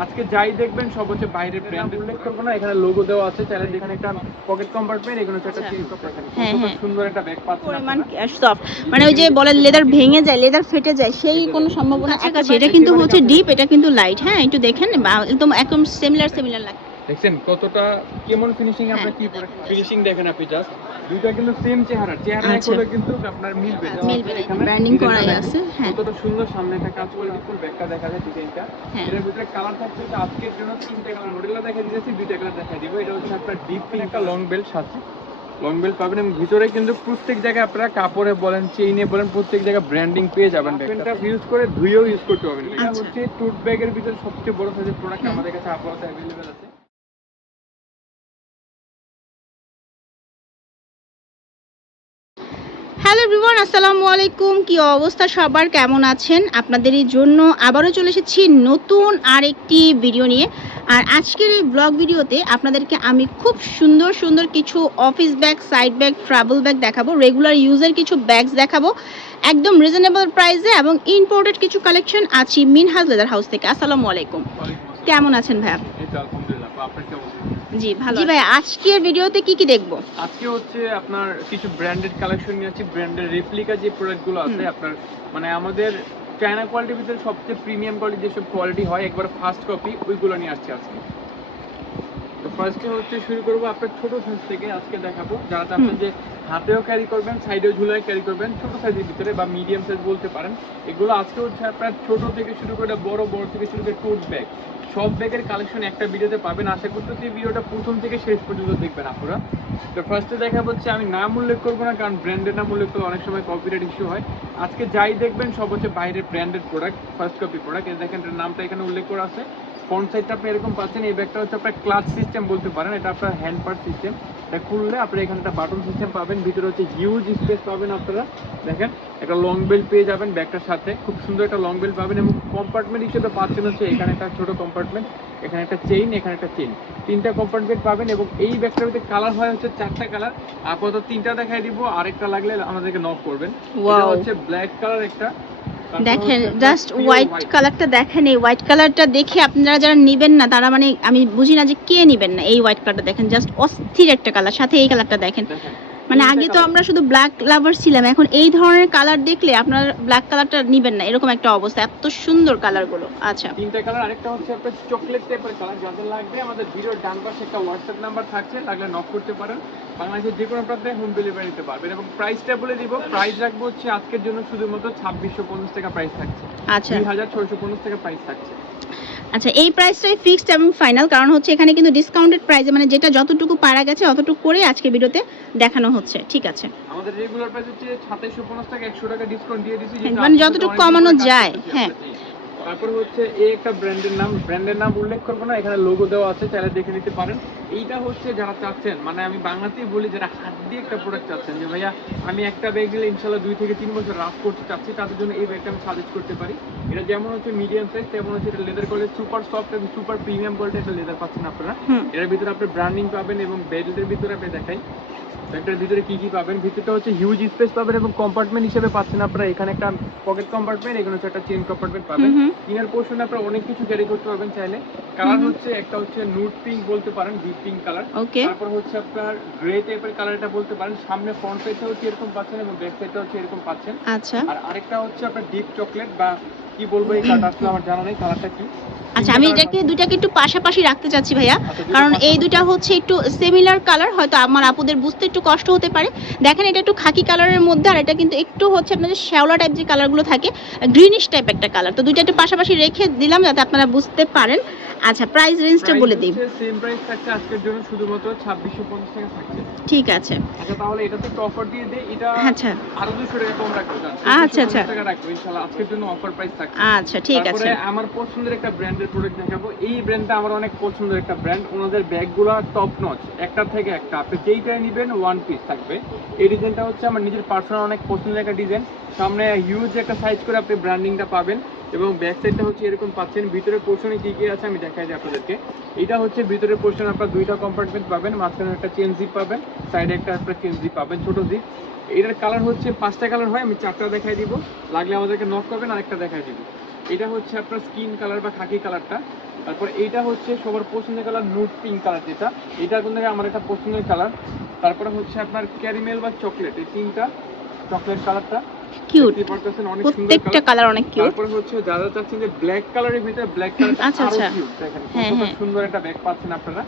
আজকে যাই দেখবেন সব হচ্ছে বাইরের ব্র্যান্ড উল্লেখ করবো না, এখানে লোগো দেওয়া আছে, চাইলে দেখেন একটা পকেট কম্পার্টমেন্ট, এখানে হচ্ছে একটা চেইন কম্পার্টমেন্ট। হ্যাঁ হ্যাঁ, সুন্দর একটা ব্যাগ পাচ্ছেন পরিমাণ সফট, মানে ওই যে বলে লেদার ভেঙে যায়, লেদার ফেটে যায়, সেই কোনো সম্ভাবনা কাছাকাছি। এটা কিন্তু হচ্ছে ডিপ, এটা কিন্তু লাইট। হ্যাঁ, একটু দেখেন, একদম সিমিলার লাগে। দেখছেন কতটা কেমন ফিনিশিং, আপনার কি পরে ফিনিশিং দেখেন আপনি জাস্ট, দুইটা কিন্তু সেম চেহারা এক হলে কিন্তু আপনার মিলবে ব্র্যান্ডিং করাই আছে। হ্যাঁ, কতটা সুন্দর সামনে একটা কাজ করে ফুল ব্যাকটা দেখা যায় ডিজাইনটা। এর ভিতরে কালার থাকছে যে আজকের জন্য তিনটা কালার মডেলটা দেখা দিয়েছি, দুইটা কালার দেখা দিব। এটা হচ্ছে আপনার ডিপ পিঙ্ক, একটা লং বেল্ট সাথে লং বেল্ট পাবেন, এবং ভিতরে কিন্তু প্রত্যেক জায়গায় আপনারা কাপড়ে বলেন চেইনে বলেন প্রত্যেক জায়গায় ব্র্যান্ডিং পেয়ে যাবেন। ব্যাগটা ইউজ করে ধুয়েও ইউজ করতে পারবেন। এটা হচ্ছে টুট ব্যাগের ভিতরে সবচেয়ে বড় সাইজের প্রোডাক্ট আমাদের কাছে আপাতত অ্যাভেলেবেল আছে। হ্যালো এভরিওয়ান, আসসালামু আলাইকুম। কি অবস্থা সবার, কেমন আছেন? আপনাদেরই জন্য আবারও চলে এসেছি নতুন আরেকটি ভিডিও নিয়ে। আর আজকের এই ব্লগ ভিডিওতে আপনাদেরকে আমি খুব সুন্দর সুন্দর কিছু office bag, side bag, travel bag দেখাবো, রেগুলার ইউজের কিছু ব্যাগস দেখাবো একদম রিজনেবল প্রাইসে, এবং ইম্পোর্টেড কিছু কালেকশন আছি মিনহাজ লেদার হাউস থেকে। আসসালামু আলাইকুম, কেমন আছেন ভাইয়া? জি ভালো। জি ভাই, আজকের ভিডিওতে কি কি দেখবো? আজকে হচ্ছে আপনার কিছু ব্র্যান্ডেড কালেকশন নিয়ে আছি, ব্র্যান্ডের রেপ্লিকা যে প্রোডাক্টগুলো আছে আপনার, মানে আমাদের চায়না কোয়ালিটির ভিতরে সবচেয়ে প্রিমিয়াম কোয়ালিটি যেসব কোয়ালিটি হয় একবার ফার্স্ট কপি, ওইগুলো নিয়ে আসছি আজকে। তো ফার্স্টে হচ্ছে শুরু করবো আপনার ছোট সাইজ থেকে আজকে দেখাবো, যারা চাচ্ছেন যে হাতেও ক্যারি করবেন, সাইডেও ঝুলায় ক্যারি করবেন, ছোট সাইজের ভিতরে বা মিডিয়াম সাইজ বলতে পারেন। এগুলো আজকে হচ্ছে আপনার ছোট থেকে শুরু করে বড়, বড় থেকে শুরু করে টোট ব্যাগ, সব ব্যাগের কালেকশন একটা ভিডিওতে পাবেন। আশা করতেছি ভিডিওটা প্রথম থেকে শেষ পর্যন্ত দেখবেন আপনারা। তো ফার্স্টে দেখা হচ্ছে, আমি নাম উল্লেখ করবো না কারণ ব্র্যান্ডের নাম উল্লেখ করলে অনেক সময় কপিরাইট ইস্যু হয়। আজকে যাই দেখবেন সব হচ্ছে বাইরের branded product, first copy product. দেখেন নামটা এখানে উল্লেখ করা আছে। ফ্রন্ট সাইডটা আপনি এরকম পাচ্ছেন। এই ব্যাগটা হচ্ছে আপনার ক্লাচ সিস্টেম বলতে পারেন, এটা আপনার হ্যান্ড পার্ট সিস্টেম। এটা খুললে আপনি এখানে একটা বাটন সিস্টেম পাবেন, ভিতরে হচ্ছে হিউজ স্পেস পাবেন আপনারা। দেখেন একটা লং বেল্ট পেয়ে যাবেন ব্যাগটার সাথে, খুব সুন্দর একটা লং বেল্ট পাবেন, এবং কম্পার্টমেন্ট হিসেবে পাচ্ছেন হচ্ছে এখানে একটা ছোট কম্পার্টমেন্ট, এখানে একটা চেইন, এখানে একটা চেইন, তিনটা কম্পার্টমেন্ট পাবেন। এবং এই ব্যাগটার ভিতরে কালার হয় হচ্ছে চারটা কালার, আপাতত তিনটা দেখাই দিব, আরেকটা লাগলে আমাদেরকে নক করবেন। এটা হচ্ছে ব্ল্যাক কালার একটা, দেখেন জাস্ট হোয়াইট কালারটা দেখেন। এই হোয়াইট কালারটা দেখে আপনারা যারা নেবেন না তারা, মানে আমি বুঝি না যে কে নেবেন না। এই হোয়াইট কালারটা দেখেন, জাস্ট অস্থির একটা কালার, সাথে এই কালারটা দেখেন। মানে আগে তো আমরা শুধু ব্ল্যাক লাভার ছিলাম, এখন এই ধরনের কালার দেখলে আপনারা ব্ল্যাক কালারটা নেবেন না, এরকম একটা অবস্থা। এত সুন্দর কালারগুলো। আচ্ছা, তিনটা কালার। আরেকটা হচ্ছে আপনার চকলেট টাইপের কালার, যাদের লাগবে আমাদের ভিডিওর ডান পাশে একটা হোয়াটসঅ্যাপ নাম্বার থাকছে, লাগলে নক করতে পারেন। বাংলাদেশের যে কোনো প্রান্তে হোম ডেলিভারি দিতে পারবেন। এবং প্রাইসটা বলে দিব, প্রাইস রাখবো হচ্ছে আজকের জন্য শুধুমাত্র 2650 টাকা প্রাইস থাকছে। আচ্ছা, 2650 টাকা প্রাইস থাকছে। আচ্ছা, এই প্রাইসটাই ফিক্সড এবং ফাইনাল, কারণ হচ্ছে এখানে কিন্তু ডিসকাউন্টেড প্রাইসে, মানে যেটা যতটুকু পারা গেছে অতটুকু করে আজকে ভিডিওতে দেখানো হচ্ছে। ঠিক আছে, আমাদের রেগুলার প্রাইস হচ্ছে 2750 টাকা, 100 টাকা ডিসকাউন্ট দিয়ে দিয়েছি, মানে যতটুকু কমানো যায়। হ্যাঁ, তারপর হচ্ছে এই একটা ব্র্যান্ডের নাম উল্লেখ করবো না, এখানে লোগো দেওয়া আছে, চাইলে দেখে নিতে পারেন। এইটা হচ্ছে যারা চাচ্ছেন, মানে আমি বাংলাতেই বলি, যারা হাত দিয়ে একটা প্রোডাক্ট চাচ্ছেন যে ভাইয়া আমি একটা ব্যাগ দিলে ইনশাল্লাহ 2 থেকে 3 বছর রাফ করতে চাচ্ছি, তাদের জন্য এই ব্যাগটা আমি সাজেস্ট করতে পারি। এটা যেমন হচ্ছে মিডিয়াম সাইজ, তেমন হচ্ছে এটা লেদার কোয়ালিটি, সুপার সফট এবং সুপার প্রিমিয়াম কোয়ালিটি একটা লেদার পাচ্ছেন আপনারা। এর ভিতরে আপনি ব্র্যান্ডিং পাবেন, এবং বেল্টের ভিতরে আপনি দেখাই ব্যাগটার ভিতরে কি কি পাবেন। ভিতরটা হচ্ছে হিউজ স্পেস পাবেন, এবং কম্পার্টমেন্ট হিসেবে পাচ্ছেন আপনারা এখানে একটা পকেট কম্পার্টমেন্ট, এখানে হচ্ছে একটা চেইন কম্পার্টমেন্ট পাবেন। ইনার পোর্শনে আপনারা অনেক কিছু ক্যারি করতে পারবেন চাইলে। কালার হচ্ছে একটা হচ্ছে নুড পিঙ্ক বলতে পারেন, ডিপ পিঙ্ক কালার। তারপর হচ্ছে আপনার গ্রে টাইপের কালার এটা বলতে পারেন। সামনে ফ্রন্ট সাইডটা হচ্ছে এরকম পাচ্ছেন, এবং ব্যাক সাইডটা হচ্ছে এরকম পাচ্ছেন। আচ্ছা, আর আরেকটা হচ্ছে আপনার ডিপ চকলেট, বা কি বলবো এই কালারটা আসলে আমার জানা নেই কালারটা কি। আচ্ছা, আমি দুটাকে একটু পাশাপাশি রাখতে চাচ্ছি ভাইয়া, কারণ এই দুটা হচ্ছে একটু সিমিলার কালার, হয়তো আমার আপুদের বুঝতে একটু কষ্ট হতে পারে। দেখেন এটা একটু খাকি কালারের মধ্যে, আর এটা কিন্তু একটু হচ্ছে আপনাদের শ্যাওলা টাইপ যে কালারগুলো থাকে, গ্রিনিশ টাইপ একটা কালার। তো দুইটা একটু পাশাপাশি রেখে দিলাম যাতে আপনারা বুঝতে পারেন। আচ্ছা, প্রাইস রেঞ্জটা বলে দিই। সেম প্রাইস থাকছে আজকের জন্য শুধুমাত্র 2650 টাকা থাকছে। ঠিক আছে, আচ্ছা তাহলে এটাতে একটু অফার দিয়ে দেই, এটা আচ্ছা আরো 200 টাকা কম রাখবো। আচ্ছা টাকা রাখবো ইনশাআল্লাহ, আজকের জন্য অফার প্রাইস থাকছে। আচ্ছা, ঠিক আছে। তারপরে আমার পছন্দের একটা ব্র্যান্ডের প্রোডাক্ট দেখাবো। এই ব্র্যান্ডটা আমার অনেক পছন্দের একটা ব্র্যান্ড, ওনাদের ব্যাগগুলো টপ নচ, একটা থেকে একটা, আপনি যেইটাই নেবেন ওয়ান পিস থাকবে। এই ডিজাইনটা হচ্ছে আমার নিজের পার্সোনাল অনেক পছন্দের একটা ডিজাইন। সামনে হিউজ একটা সাইজ করে আপনি ব্র্যান্ডিংটা পাবেন, এবং ব্যাক সাইডটা হচ্ছে এরকম পাচ্ছেন। ভিতরের পোর্শনে কি কি আছে আমি দেখাই দিই আপনাদেরকে। এটা হচ্ছে ভিতরের পোর্শন, আপনার দুইটা কম্পার্টমেন্ট পাবেন, মাঝখানে একটা চেন জিপ পাবেন, সাইডে একটা আপনার চেন জিপ পাবেন, ছোট জিপ। এটার কালার হচ্ছে 5টা কালার হয়, আমি 4টা দেখাই দিব, লাগলে আমাদেরকে নক করবেন, আরেকটা দেখাই দিব। এটা হচ্ছে আপনার স্কিন কালার বা খাকি কালারটা, তারপর এইটা হচ্ছে সবার পছন্দের কালার নুট পিঙ্ক কালার, যেটা এটা কোন থেকে আমার একটা পছন্দের কালার। তারপরে হচ্ছে আপনার ক্যারামেল বা চকলেট, এই তিনটা চকলেট কালারটা কিউট, দেখতে পারতেছেন, অনেক সুন্দর প্রত্যেকটা কালার। কালার অনেক কিউট। তারপরে হচ্ছে যারা চাচ্ছেন যে ব্ল্যাক কালারের ভিতরে ব্ল্যাক কালারটা আচ্ছা, আরো আচ্ছা। কিউট, দেখেন হ্যাঁ, কতটা হ্যাঁ। সুন্দর একটা ব্যাগ পাচ্ছেন আপনারা।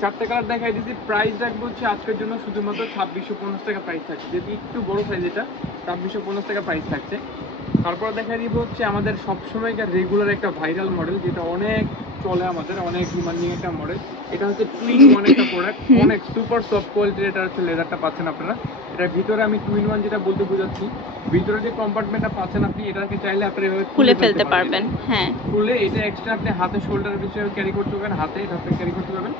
চারটে কালার দেখাই দিচ্ছি, প্রাইস রাখবো হচ্ছে আজকের জন্য শুধুমাত্র 2650 টাকা প্রাইস থাকছে, যদি একটু বড় সাইজ এটা 2650 টাকা প্রাইস থাকছে। তারপর দেখাই দিব হচ্ছে আমাদের সবসময়কার রেগুলার একটা ভাইরাল মডেল, যেটা অনেক চলে আমাদের, অনেক ডিমান্ডিং একটা মডেল। এটা হচ্ছে টুইন ওয়ান একটা প্রোডাক্ট, অনেক সুপার সফট কোয়ালিটির। এটা হচ্ছে লেদারটা পাচ্ছেন আপনারা। এটার ভিতরে আমি টুইন ওয়ান যেটা বলতে বোঝাচ্ছি, ভিতরে যে কম্পার্টমেন্টটা পাচ্ছেন আপনি, এটাকে চাইলে আপনি এভাবে খুলে ফেলতে পারবেন। হ্যাঁ, খুলে এটা এক্সট্রা আপনি হাতে শোল্ডারের পিছনে ক্যারি করতে পারবেন, হাতে এটা আপনি ক্যারি করতে পারবেন,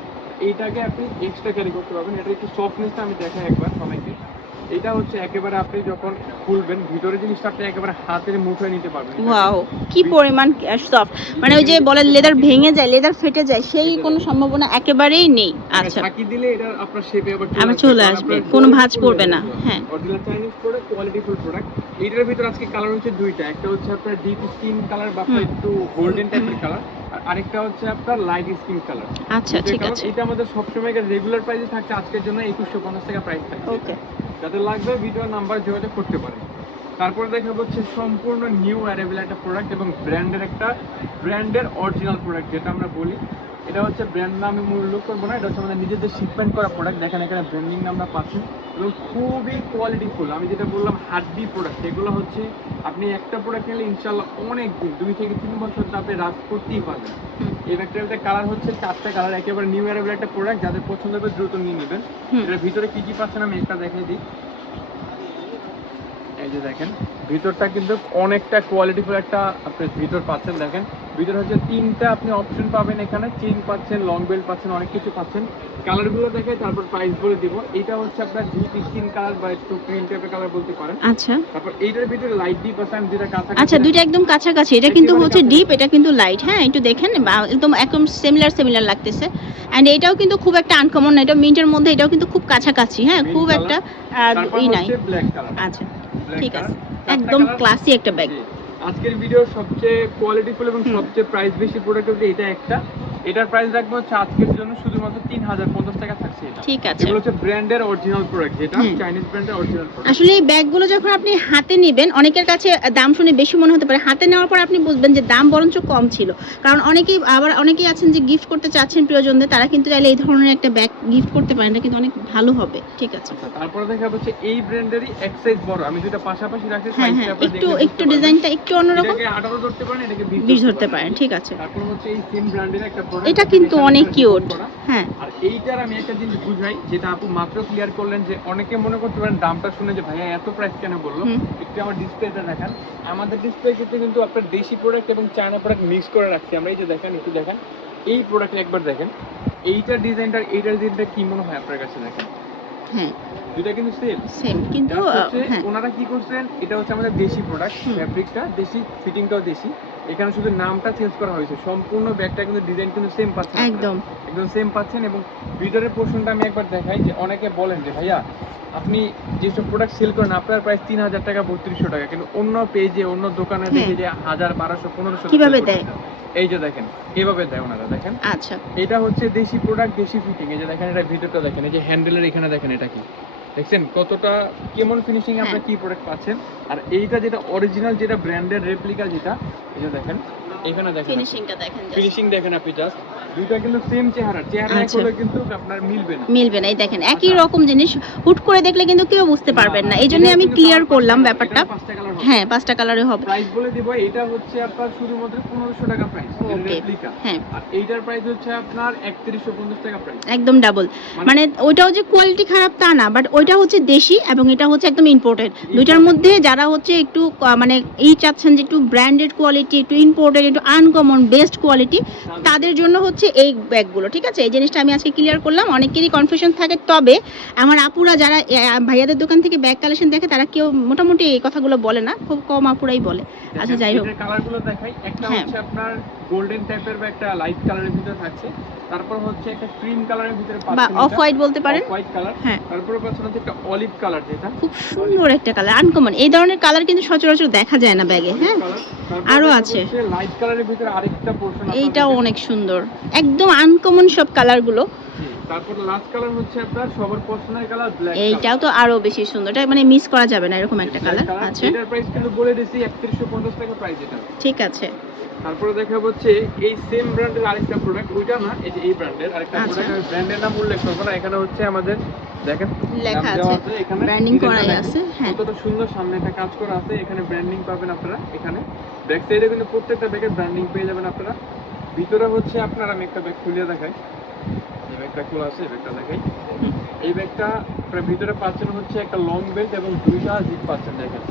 এইটাকে আপনি এক্সট্রা ক্যারি করতে পারবেন। এটা একটু সফটনেসটা আমি দেখাই একবার সবাইকে। এটা হচ্ছে একেবারে আপনি যখন খুলবেন ভিতরে জিনিসটা আপনি একেবারে হাতের মুঠোয় নিতে পারবেন। ওয়াও, কি পরিমাণ সফট, মানে ওই যে বলে লেদার ভেঙে যায়, লেদার ফেটে যায়, সেই কোনো সম্ভাবনা একেবারেই নেই। আচ্ছা, ঢাকি দিলে এটা আপনার শেপে আবার চলে আসবে, কোনো ভাঁজ পড়বে না। হ্যাঁ, original Chinese product, quality full product. এইটার ভিতর আজকে কালার হচ্ছে দুইটা, একটা হচ্ছে আপনার ডিপ স্কিন কালার বা আপনার একটু গোল্ডেন টাইপের কালার, আর আরেকটা হচ্ছে আপনার লাইট স্কিন কালার। আচ্ছা, ঠিক আছে। এটা আমাদের সবসময় রেগুলার প্রাইসে থাকছে, আজকের জন্য 2150 টাকা প্রাইস থাকছে। ওকে, যাদের লাগবে ভিডিও নাম্বার যোগাযোগ করতে পারেন। তারপরে দেখাবো হচ্ছে সম্পূর্ণ নিউ অ্যারাইভেল একটা প্রোডাক্ট এবং ব্র্যান্ডের অরিজিনাল প্রোডাক্ট যেটা আমরা বলি। এটা হচ্ছে ব্র্যান্ড নাম আমি উল্লেখ করবো না, এটা হচ্ছে আমাদের নিজেদের শিপমেন্ট করা প্রোডাক্ট। দেখেন এখানে ব্র্যান্ডিং নামটা পাচ্ছেন এবং খুবই কোয়ালিটিফুল। আমি যেটা বললাম হাড্ডি প্রোডাক্ট, এগুলো হচ্ছে আপনি একটা প্রোডাক্ট নিলে ইনশাল্লাহ অনেক দিন 2 থেকে 3 বছর আপনি রাজ করতেই পারবেন। এই ব্যাগটার কালার হচ্ছে 4টা কালার, একেবারে নিউ অ্যারাইভেল একটা প্রোডাক্ট, যাদের পছন্দ হবে দ্রুত নিয়ে নেবেন। এটার ভিতরে কি কি পাচ্ছেন আমি একটা দেখিয়ে দিই। এই যে দেখেন ভিতরটা কিন্তু অনেকটা কোয়ালিটিফুল একটা আপনি ভিতর পাচ্ছেন। দেখেন ভিতরে হচ্ছে 3টা আপনি অপশন পাবেন, এখানে চেইন পাচ্ছেন, লং বেল্ট পাচ্ছেন, অনেক কিছু পাচ্ছেন। কালারগুলো দেখে তারপর প্রাইস বলে দিব। এটা হচ্ছে আপনার ডিপ স্কিন কালার বা একটু ক্রিম টাইপের কালার বলতে পারেন। আচ্ছা, তারপর এইটার ভিতরে লাইট ডিপ আছে, আমি যেটা কাছাকাছি। আচ্ছা, দুইটা একদম কাছাকাছি। এটা কিন্তু হচ্ছে ডিপ, এটা কিন্তু লাইট। হ্যাঁ, একটু দেখেন, একদম সিমিলার লাগতেছে। এন্ড এটাও কিন্তু খুব একটা আনকমন না, এটা মিন্টের মধ্যে, এটাও কিন্তু খুব কাছাকাছি। হ্যাঁ, খুব একটা ই নাই। Black colour. আচ্ছা, ঠিক আছে, একদম ক্লাসি একটা ব্যাগ। আজকের ভিডিওর সবচেয়ে কোয়ালিটিফুল এবং সবচেয়ে প্রাইস বেশি প্রোডাক্ট হচ্ছে এটা একটা। এটার প্রাইস রাখবো হচ্ছে আজকের জন্য শুধুমাত্র 3050 টাকা থাকছে। এটা ঠিক আছে, এগুলো হচ্ছে ব্র্যান্ডের অরিজিনাল প্রোডাক্ট, যেটা চাইনিজ ব্র্যান্ডের অরিজিনাল প্রোডাক্ট। আসলে এই ব্যাগগুলো যখন আপনি হাতে নেবেন, অনেকের কাছে দাম শুনে বেশি মনে হতে পারে, হাতে নেওয়ার পর আপনি বুঝবেন যে দাম বরঞ্চ কম ছিল। কারণ অনেকেই আছেন যে গিফট করতে চাচ্ছেন প্রিয়জনদের, তারা কিন্তু চাইলে এই ধরনের একটা ব্যাগ গিফট করতে পারেন, এটা কিন্তু অনেক ভালো হবে। ঠিক আছে, তারপরে দেখা হচ্ছে এই ব্র্যান্ডেরই এক সাইজ বড়, আমি যেটা পাশাপাশি রাখছি হ্যাঁ হ্যাঁ, একটু ডিজাইনটা একটু অন্যরকম, এটাকে 18 ধরতে পারেন, এটাকে 20 ধরতে পারেন। ঠিক আছে, তারপর হচ্ছে এই সেম ব্র্যান্ডের একটা প্রোডাক্ট, এটা কিন্তু অনেক কিউট। হ্যাঁ, আর এইটার আমি একটা জিনিস বুঝাই, যেটা আপু মাত্র ক্লিয়ার করলেন, যে অনেকে মনে করতে পারেন দামটা শুনে যে ভাইয়া এত প্রাইস কেন বললো। একটু আমার ডিসপ্লেতে দেখান, আমাদের ডিসপ্লে ক্ষেত্রে কিন্তু আপনার দেশি প্রোডাক্ট এবং চায়না প্রোডাক্ট মিক্স করে রাখছি আমরা। এই যে দেখেন, একটু দেখেন এই প্রোডাক্ট একবার দেখেন, এইটার ডিজাইনটা কি মনে হয় আপনার কাছে? দেখেন, হ্যাঁ, দুটো কিন্তু সেম, কিন্তু হ্যাঁ, ওনারা কি করছেন, এটা হচ্ছে আমাদের দেশি প্রোডাক্ট, ফ্যাব্রিকটা দেশি, ফিটিংটাও দেশি, এখানে শুধু নামটা চেঞ্জ করা হয়েছে, সম্পূর্ণ ব্যাগটা কিন্তু ডিজাইন কিন্তু সেম পাচ্ছেন, একদম সেম পাচ্ছেন। এবং ভিতরের পোর্শনটা আমি একবার দেখাই, যে অনেকে বলেন যে ভাইয়া আপনি যেসব প্রোডাক্ট সেল করেন আপনার প্রাইস 3000 টাকা 3200 টাকা, কিন্তু অন্য পেজে অন্য দোকানে দেখে যে 1000 1200 1500 কিভাবে দেয়। এই যে দেখেন এভাবে দেয় ওনারা। দেখেন, আচ্ছা, এটা হচ্ছে দেশি প্রোডাক্ট, দেশি ফিটিং। এই যে দেখেন, এটা ভিতরটা দেখেন, এই যে হ্যান্ডেলের এখানে দেখেন, এটা কি দেখছেন কতটা কেমন ফিনিশিং আপনারা কি প্রোডাক্ট পাচ্ছেন। আর এইটা যেটা অরিজিনাল, যেটা ব্র্যান্ডের রেপ্লিকা, যেটা এই যে দেখেন এখানে দেখেন, ফিনিশিং দেখেন আপনি, জাস্ট দুইটা কিন্তু সেম চেহারা একদম কিন্তু আপনার মিলবে না। এই দেখেন একই রকম জিনিস, হুট করে দেখলে কিন্তু কেউ বুঝতে পারবেন না, এই জন্য আমি ক্লিয়ার করলাম ব্যাপারটা। হ্যাঁ, 5টা কালারে হবে। প্রাইস বলে দিব, এটা হচ্ছে আপনার শুধুমাত্র 1500 টাকা প্রাইস রেপ্লিকা। হ্যাঁ, আর এইটার প্রাইস হচ্ছে আপনার 3150 টাকা প্রাইস, একদম ডাবল। মানে ওইটাও যে কোয়ালিটি খারাপ তা না, বাট ওইটা হচ্ছে দেশি এবং এটা হচ্ছে একদম ইম্পোর্টেড। দুইটার মধ্যে যারা হচ্ছে একটু মানে এই চাচ্ছেন যে একটু ব্র্যান্ডেড কোয়ালিটি, একটু ইম্পোর্টেড, একটু আনকমন বেস্ট কোয়ালিটি, তাদের জন্য হচ্ছে এই ব্যাগগুলো। ঠিক আছে, এই জিনিসটা আমি আজকে ক্লিয়ার করলাম। অনেকেরই কনফিউশন থাকে, তবে আমার আপুরা যারা ভাইয়াদের দোকান থেকে ব্যাগ কালেকশন দেখে, তারা কেউ মোটামুটি এই কথাগুলো বলে না, খুব কম আপুরাই বলে। আচ্ছা, যাই হোক, কালারগুলো দেখাই। একটা হচ্ছে আপনার গোল্ডেন টাইপের বা একটা লাইট কালারের ভিতরে থাকছে, তারপর হচ্ছে একটা ক্রিম কালারের ভিতরে বা অফ হোয়াইট বলতে পারেন, হোয়াইট কালার। হ্যাঁ, তারপর পাচ্ছেন হচ্ছে একটা অলিভ কালার, যেটা খুব সুন্দর একটা কালার, আনকমন। এই ধরনের কালার কিন্তু সচরাচর দেখা যায় না ব্যাগে। হ্যাঁ, আরো আছে লাইট কালারের ভিতরে আরেকটা পোরশন এইটাও অনেক সুন্দর, একদম আনকমন সব কালারগুলো। তারপর লাস্ট কালার হচ্ছে আপনার সবার পছন্দের কালার ব্ল্যাক। এইটাও তো আরো বেশি সুন্দর, এটা মানে মিস করা যাবে না এরকম একটা কালার। আচ্ছা, এটার প্রাইস কিন্তু বলে দিয়েছি 3150 টাকা প্রাইস এটা। ঠিক আছে। তারপরে দেখা হচ্ছে এই সেম ব্র্যান্ডের আরেকটা প্রোডাক্ট, ওইটা না, এই যে এই ব্র্যান্ডের আরেকটা প্রোডাক্ট। আমি ব্র্যান্ডের নাম উল্লেখ করব না, এখানে হচ্ছে আমাদের দেখেন লেখা আছে, এখানে ব্র্যান্ডিং করাই আছে। হ্যাঁ, কতটা সুন্দর সামনে একটা কাজ করা আছে, এখানে ব্র্যান্ডিং পাবেন আপনারা। এখানে ব্যাক সাইডে কিন্তু প্রত্যেকটা ব্যাগের ব্র্যান্ডিং পেয়ে যাবেন আপনারা। ভিতরে হচ্ছে আপনার, আমি একটা ব্যাগ খুলে দেখাই, এই ব্যাগটা খোলা আছে, এই ব্যাগটা দেখাই। এই ব্যাগটা ভিতরে পাচ্ছেন হচ্ছে একটা লং বেল্ট এবং দুইটা জিপ পাচ্ছেন, দেখেন।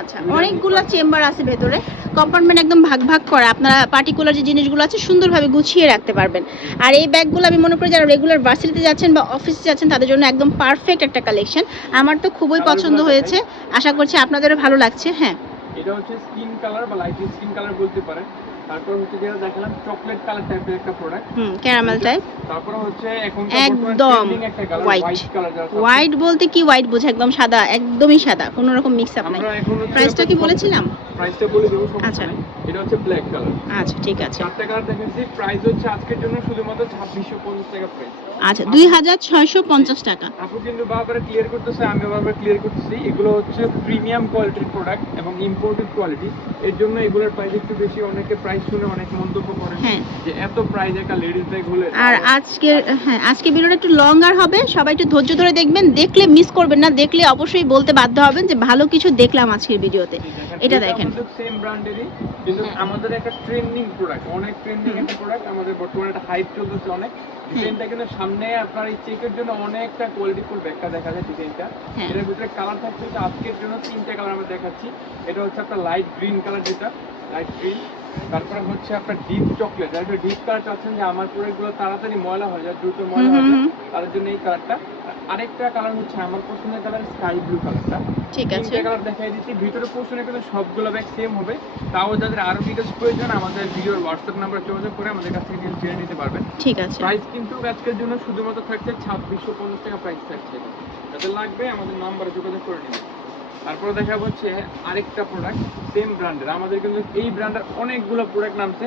আচ্ছা, অনেকগুলো চেম্বার আছে ভেতরে, কম্পার্টমেন্ট একদম ভাগ ভাগ করা, আপনারা পার্টিকুলার যে জিনিসগুলো আছে সুন্দরভাবে গুছিয়ে রাখতে পারবেন। আর এই ব্যাগগুলো আমি মনে করি যারা রেগুলার ভার্সিটিতে যাচ্ছেন বা অফিসে যাচ্ছেন তাদের জন্য একদম পারফেক্ট একটা কালেকশন। আমার তো খুবই পছন্দ হয়েছে, আশা করছি আপনাদেরও ভালো লাগছে। হ্যাঁ, এটা হচ্ছে স্কিন কালার বা লাইট স্কিন কালার বলতে পারেন। তারপর হচ্ছে যেটা দেখালাম চকলেট কালার টাইপের একটা প্রোডাক্ট, ক্যারামেল টাইপ। তারপর হচ্ছে এখন একদম হোয়াইট, হোয়াইট বলতে কি হোয়াইট বোঝা, একদম সাদা, একদমই সাদা, কোনো রকম মিক্স আপ নাই। প্রাইসটা কি বলেছিলাম? প্রাইসটা বলে দেবো। আচ্ছা, এটা হচ্ছে ব্ল্যাক কালার। আচ্ছা, ঠিক আছে। চারটা কালার দেখেছি, প্রাইস হচ্ছে আজকের জন্য শুধুমাত্র 2650 টাকা প্রাইস। আচ্ছা, 2650 টাকা। আপু কিন্তু বারবার ক্লিয়ার করতেছে, আমি বারবার ক্লিয়ার করতেছি, এগুলো হচ্ছে প্রিমিয়াম কোয়ালিটির প্রোডাক্ট এবং ইম্পোর্টেড কোয়ালিটি। এর জন্য এগুলোর প্রাইস একটু বেশি। অনেকে প্রাইস শুনে অনেক মন্তব্য করে যে এত প্রাইস একটা লেডিস ব্যাগ হলে। আর আজকে ভিডিওটা একটু লঙ্গার হবে, সবাই একটু ধৈর্য ধরে দেখবেন, দেখলে মিস করবেন না, দেখলে অবশ্যই বলতে বাধ্য হবেন যে ভালো কিছু দেখলাম আজকের ভিডিওতে। এটা দেখেন, সেম ব্র্যান্ডেরই কিন্তু আমাদের একটা ট্রেন্ডিং প্রোডাক্ট, অনেক ট্রেন্ডিং একটা প্রোডাক্ট, আমাদের বর্তমানে একটা হাইপ চলতেছে অনেক। ডিজাইনটা কিন্তু সামনে আপনার এই চেকের জন্য অনেকটা কোয়ালিটিফুল ব্যাগটা দেখা যায় ডিজাইনটা। এর ভিতরে কালার থাকছে আজকের জন্য 3টা কালার আমরা দেখাচ্ছি। এটা হচ্ছে আপনার লাইট গ্রিন কালার, যেটা লাইট গ্রিন। তারপরে হচ্ছে আপনার ডিপ চকলেট, যারা ডিপ কালার চাচ্ছেন যে আমার প্রোডাক্টগুলো তাড়াতাড়ি ময়লা হয়ে যায়, দ্রুত ময়লা হয়ে যায়, তাদের জন্য এই কালারটা। আরেকটা কালার হচ্ছে আমার পছন্দের কালার, স্কাই ব্লু কালারটা। ঠিক আছে, 3টা কালার দেখাই দিচ্ছি। ভিতরে পোর্শনে কিন্তু সবগুলো ব্যাগ সেম হবে। তাও যাদের আরো ডিটেইলস প্রয়োজন আমাদের ভিডিওর হোয়াটসঅ্যাপ নাম্বারে যোগাযোগ করে আমাদের কাছ থেকে জেনে নিতে পারবেন। ঠিক আছে। প্রাইস কিন্তু আজকের জন্য শুধুমাত্র থাকছে 2650 টাকা প্রাইস থাকছে। যাদের লাগবে আমাদের নাম্বারে যোগাযোগ করে নেবেন। তারপরে দেখা হচ্ছে আরেকটা প্রোডাক্ট সেম ব্র্যান্ডের, আমাদের কিন্তু এই ব্র্যান্ডের অনেকগুলো প্রোডাক্ট নামছে,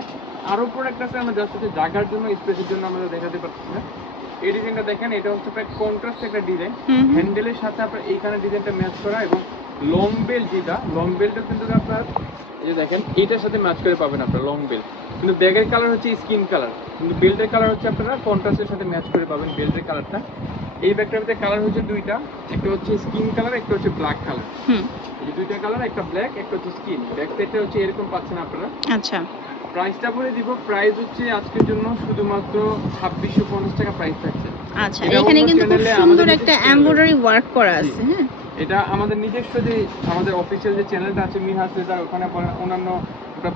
আরো প্রোডাক্ট আছে, আমরা জাস্ট হচ্ছে জায়গার জন্য স্পেসের জন্য আমরা দেখাতে পারছি না। এই ডিজাইনটা দেখেন, এটা হচ্ছে প্রায় কন্ট্রাস্ট একটা ডিজাইন, হ্যান্ডেলের সাথে আপনার এইখানে ডিজাইনটা ম্যাচ করা এবং লং বেল্ট, যেটা লং বেল্টটা কিন্তু আপনার এই যে দেখেন এইটার সাথে ম্যাচ করে পাবেন আপনার লং বেল্ট। কিন্তু ব্যাগের কালার হচ্ছে স্কিন কালার, কিন্তু বেল্টের কালার হচ্ছে আপনারা কন্ট্রাস্টের সাথে ম্যাচ করে পাবেন বেল্টের কালারটা। এই ব্যাগটার ভিতরে কালার হচ্ছে দুইটা, একটা হচ্ছে স্কিন কালার, একটা হচ্ছে ব্ল্যাক কালার। এই দুইটা কালার, একটা ব্ল্যাক একটা হচ্ছে স্কিন। ব্যাক সাইডটা হচ্ছে এরকম পাচ্ছেন আপনারা। আচ্ছা, প্রাইসটা বলে দিব, প্রাইস হচ্ছে আজকের জন্য শুধুমাত্র 2650 টাকা প্রাইস থাকছে। আচ্ছা, এখানে কিন্তু খুব সুন্দর একটা এমব্রয়ডারি ওয়ার্ক করা আছে। হ্যাঁ, এটা আমাদের নিজস্ব যে আমাদের অফিসিয়াল যে চ্যানেলটা আছে মিনহাস লেদার, ওখানে অন্যান্য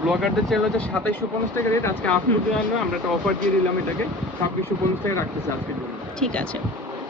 ব্লগারদের চ্যানেল হচ্ছে 2750 টাকা রেট। আজকে আপনার জন্য আমরা একটা অফার দিয়ে দিলাম, এটাকে 2650 টাকা রাখতেছি আজকের জন্য। ঠিক আছে।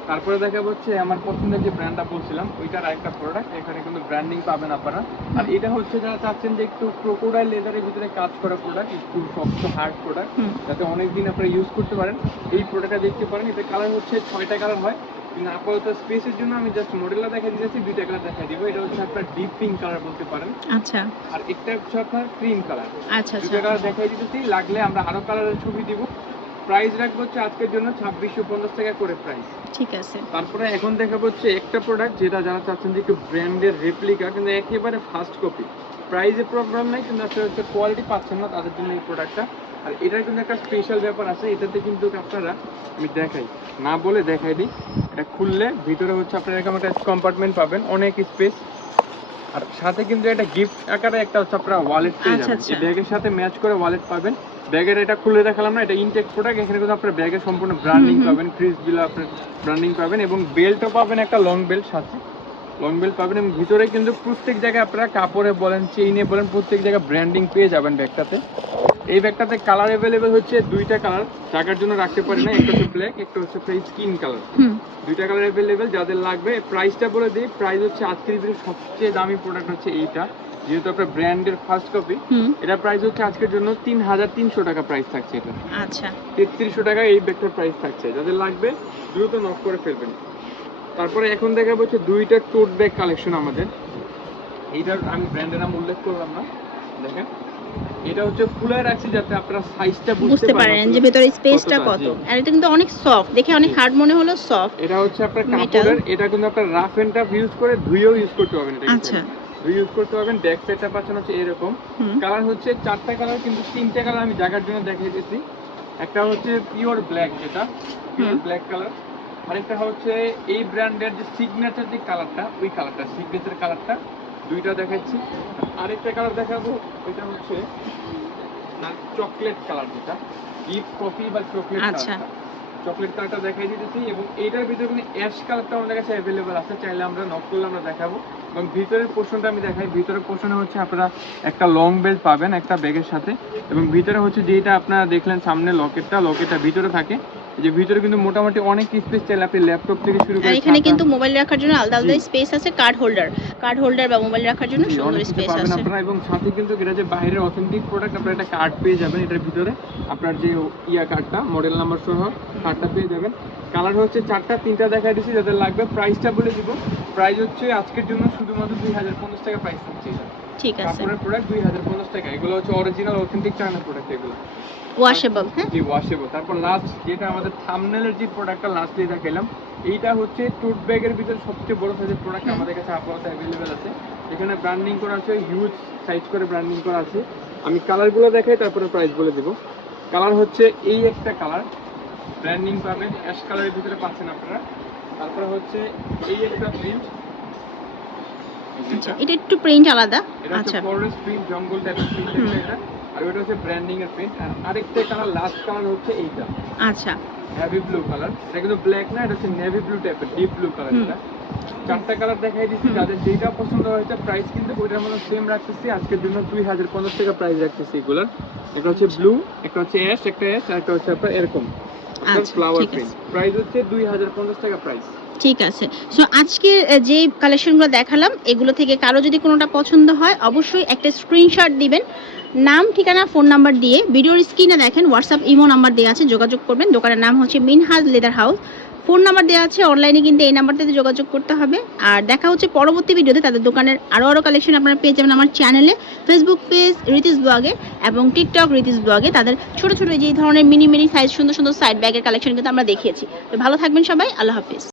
তারপরে দেখা হচ্ছে আমার পছন্দের যে ব্র্যান্ডটা বলছিলাম ওইটার আরেকটা প্রোডাক্ট, এখানে কিন্তু ব্র্যান্ডিং পাবেন আপনারা। আর এটা হচ্ছে যারা চাচ্ছেন যে একটু ক্রোকোডাইল লেদারের ভিতরে কাজ করা প্রোডাক্ট, একটু শক্ত হার্ড প্রোডাক্ট, যাতে অনেকদিন আপনারা ইউজ করতে পারেন, এই প্রোডাক্টটা দেখতে পারেন। এটা কালার হচ্ছে 6টা কালার হয়, কিন্তু আপাতত স্পেসের জন্য আমি জাস্ট মডেলটা দেখা দিয়েছি, 2টা কালার দেখা দিব। এটা হচ্ছে আপনার ডিপ পিঙ্ক কালার বলতে পারেন। আচ্ছা, আর একটা হচ্ছে আপনার ক্রিম কালার। আচ্ছা, 2টা কালার দেখাই দিতেছি, লাগলে আমরা আরো কালারের ছবি দিব। প্রাইস রাখবো হচ্ছে আজকের জন্য 2650 টাকা করে প্রাইস। ঠিক আছে। তারপরে এখন দেখা হচ্ছে একটা প্রোডাক্ট, যেটা যারা চাচ্ছেন যে একটু ব্র্যান্ডের রেপ্লিকা কিন্তু একেবারে ফার্স্ট কপি, প্রাইসে প্রবলেম নাই, কিন্তু আপনারা হচ্ছে কোয়ালিটি পাচ্ছেন না, তাদের জন্য এই প্রোডাক্টটা। আর এটার কিন্তু একটা স্পেশাল ব্যাপার আছে, এটাতে কিন্তু আপনারা, আমি দেখাই না বলে দেখাই দিই, এটা খুললে ভিতরে হচ্ছে আপনারা এরকম একটা কম্পার্টমেন্ট পাবেন, অনেক স্পেস। আর সাথে কিন্তু একটা গিফট আকারে একটা হচ্ছে আপনারা ওয়ালেট পেয়ে যাবেন। এই ব্যাগের সাথে ম্যাচ করে ওয়ালেট পাবেন। ব্যাগের এটা খুলে দেখালাম না, এটা ইনটেক প্রোডাক্ট। এখানে কিন্তু আপনার ব্যাগের সম্পূর্ণ ব্র্যান্ডিং পাবেন, ক্রিস বিলা আপনার ব্র্যান্ডিং পাবেন এবং বেল্টও পাবেন, একটা লং বেল্ট সাথে লং বেল্ট পাবেন। এবং ভিতরে কিন্তু প্রত্যেক জায়গায় আপনারা কাপড়ে বলেন, চেইনে বলেন, প্রত্যেক জায়গায় ব্র্যান্ডিং পেয়ে যাবেন ব্যাগটাতে। এই ব্যাগটাতে কালার অ্যাভেলেবেল হচ্ছে 2টা কালার, টাকার জন্য রাখতে পারি না, একটা হচ্ছে ব্ল্যাক, একটা হচ্ছে স্কিন কালার। 2টা কালার অ্যাভেলেবেল, যাদের লাগবে। প্রাইসটা বলে দিই, প্রাইস হচ্ছে আজকের ভিতরে সবচেয়ে দামি প্রোডাক্ট হচ্ছে এইটা, যেহেতু আপনার ব্র্যান্ডের ফার্স্ট কপি। এটা প্রাইস হচ্ছে আজকের জন্য 3300 টাকা প্রাইস থাকছে। এটা আচ্ছা, 3300 টাকা এই ব্যাগটার প্রাইস থাকছে। যাদের লাগবে দ্রুত নক করে ফেলবেন। তারপরে এখন দেখা হচ্ছে 2টা টোট ব্যাগ কালেকশন আমাদের। এইটার আমি ব্র্যান্ডের নাম উল্লেখ করলাম না, দেখেন এটা হচ্ছে ফুলে রাখছি যাতে আপনারা সাইজটা বুঝতে পারেন যে ভেতরে স্পেসটা কতটা, কত। জি। আর এটা কিন্তু অনেক সফট, দেখে অনেক হার্ড মনে হলো, সফট। এটা হচ্ছে আপনার Metal। কাপড়ের, এটা কিন্তু আপনার রাফ এন্ড টাফ ইউজ করে ধুয়েও ইউজ করতে পারবেন। এটা আচ্ছা। ধুয়ে ইউজ করতে পারবেন। ব্যাক সাইডটা পাচ্ছেন হচ্ছে এরকম। হুম। কালার হচ্ছে 4টা কালার, কিন্তু 3টে কালার আমি জায়গার জন্য দেখিয়ে দিচ্ছি। একটা হচ্ছে পিওর ব্ল্যাক, যেটা পিওর ব্ল্যাক কালার। আরেকটা হচ্ছে এই ব্র্যান্ডের যে সিগনেচার যে কালারটা, ওই কালারটা সিগনেচার কালারটা, দুইটা দেখাচ্ছি। আরেকটা কালার দেখাবো, এটা হচ্ছে চকলেট কালার, যেটা ডিপ কফি বা চকলেট আচ্ছা। কালারটা। চকলেট কালারটা দেখাই দিতেছি, এবং এইটার ভিতরে কিন্তু অ্যাশ কালারটা আমাদের কাছে অ্যাভেলেবল আছে, চাইলে আমরা নক করলে আমরা দেখাবো। এবং ভিতরের পোর্শনটা আমি দেখাই। ভিতরের পোর্শনে হচ্ছে আপনারা একটা লং বেল্ট পাবেন একটা ব্যাগের সাথে, এবং ভিতরে হচ্ছে যেটা আপনারা দেখলেন সামনে লকেটটা ভিতরে থাকে। এই যে ভিতরে কিন্তু মোটামুটি অনেক স্পেস, চাইলে আপনি ল্যাপটপ থেকে শুরু আর করে এখানে খাতা, কিন্তু মোবাইল রাখার জন্য আলাদা আলাদা জি। স্পেস আছে, কার্ড হোল্ডার বা মোবাইল রাখার জন্য জি, সুন্দর অনেক কিছু স্পেস পাবেন আছে। আপনারা। এবং সাথে কিন্তু এটা যে বাইরের অথেন্টিক প্রোডাক্ট, আপনারা একটা কার্ড পেয়ে যাবেন এটার ভিতরে। আপনার যে কার্ডটা, মডেল নাম্বার সহ কার্ডটা পেয়ে যাবেন। কালার হচ্ছে 4টা, 3টা দেখাই দিচ্ছি যাদের লাগবে। প্রাইসটা বলে দিব। প্রাইস হচ্ছে আজকের জন্য শুধুমাত্র 2050 টাকা প্রাইস হচ্ছে। ঠিক আছে। কাপড়ের প্রোডাক্ট 2050 টাকা। এগুলো হচ্ছে অরিজিনাল অথেন্টিক চায়না প্রোডাক্ট এগুলো। ওয়াশেবল, হ্যাঁ। জি, ওয়াশেবল। তারপর লাস্ট যেটা আমাদের থাম্বনেলের যে প্রোডাক্টটা লাস্টে দেখাইলাম, এইটা হচ্ছে টোট ব্যাগের ভিতরে সবচেয়ে বড় সাইজের প্রোডাক্ট আমাদের কাছে আপাতত অ্যাভেলেবেল আছে। এখানে ব্র্যান্ডিং করা আছে, হিউজ সাইজ করে ব্র্যান্ডিং করা আছে। আমি কালারগুলো দেখাই, তারপরে প্রাইস বলে দেব। কালার হচ্ছে এই একটা কালার, ব্র্যান্ডিং পাবেন, অ্যাশ কালারের ভিতরে পাচ্ছেন আপনারা। তারপরে হচ্ছে এই একটা প্রিন্ট, আচ্ছা, এটা একটু প্রিন্ট আলাদা। এটা হচ্ছে আচ্ছা। ফরেস্ট প্রিন্ট, জঙ্গল টাইপের প্রিন্ট এটা। আর ওটা হচ্ছে ব্র্যান্ডিং এর প্রিন্ট। আর আরেকটা কালার, লাস্ট কালার হচ্ছে এইটা, আচ্ছা। Navy blue colour. এটা কিন্তু ব্ল্যাক না, এটা হচ্ছে নেভি ব্লু টাইপের, ডিপ ব্লু কালার। এটা 4টা কালার দেখাই দিচ্ছি, যাদের যেটা পছন্দ হয়েছে। প্রাইস কিন্তু ওইটার মধ্যে সেম রাখতেছি আজকের জন্য, 2050 টাকা প্রাইস রাখতেছি এগুলার। একটা হচ্ছে ব্লু, একটা হচ্ছে অ্যাশ, একটা অ্যাশ, আর একটা হচ্ছে আপনার এরকম আচ্ছা, ফ্লাওয়ার ঠিক আছে। প্রিন্ট। প্রাইস হচ্ছে 2050 টাকা প্রাইস। ঠিক আছে। সো আজকে যে কালেকশনগুলো দেখালাম, এগুলো থেকে কারো যদি কোনোটা পছন্দ হয় অবশ্যই একটা স্ক্রিনশট দিবেন, নাম, ঠিকানা, ফোন নাম্বার দিয়ে। ভিডিওর স্ক্রিনে দেখেন হোয়াটসঅ্যাপ ইমো নাম্বার দেওয়া আছে, যোগাযোগ করবেন। দোকানের নাম হচ্ছে Minhaj leather house. Phone number দেওয়া আছে, অনলাইনে কিন্তু এই নাম্বারটাতে যোগাযোগ করতে হবে। আর দেখা হচ্ছে পরবর্তী ভিডিওতে। তাদের দোকানের আরও কালেকশন আপনারা পেয়ে যাবেন আমার চ্যানেলে, ফেসবুক পেজ রিতিস ব্লগে এবং টিকটক রিতিস ব্লগে। তাদের ছোট ছোট যেই ধরনের মিনি সাইজ সুন্দর সুন্দর সাইড ব্যাগের কালেকশন কিন্তু আমরা দেখিয়েছি। তো ভালো থাকবেন সবাই, আল্লাহ হাফিজ।